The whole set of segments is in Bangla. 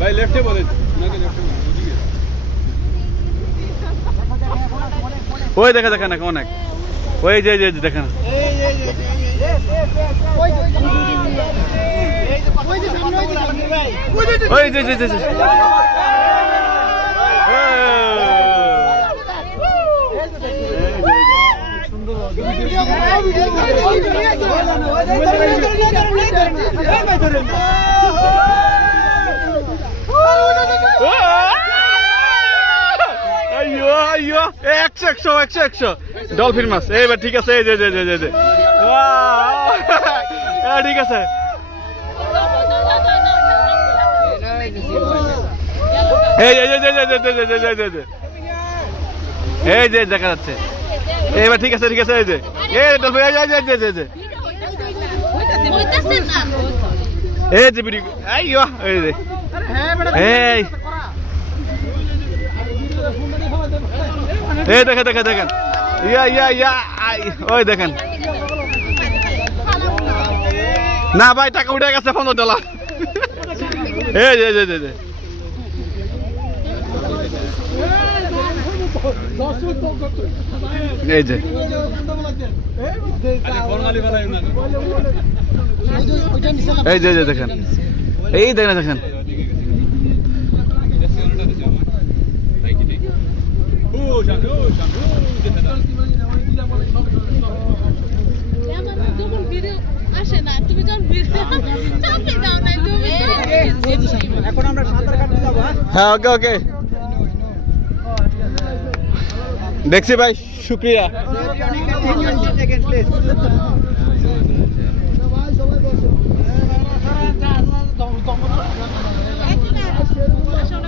ভাই লেফটে বলেন ওই দেখা দেখেন না অনেক ওই যে দেখেন ওই যে একশো ডলফিন মাছ এইবার ঠিক আছে এই যে ঠিক আছে এই যে দেখা যাচ্ছে এইবার ঠিক আছে এই যে ডলফিন এই যে বিড়ি এই দেখেন ওই দেখেন না ভাই টাকা উঠে গেছে $15 এই যে দেখেন এই দেখেন হ্যাঁ ওকে দেখছি ভাই শুক্রিয়া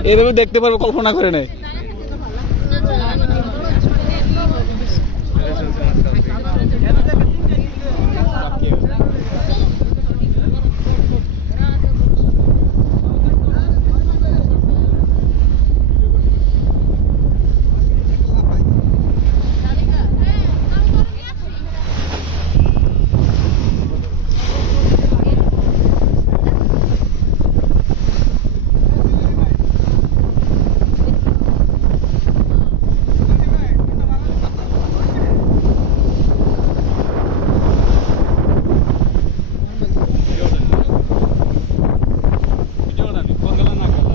এইভাবে দেখতে পারবো কল্পনা করে নাই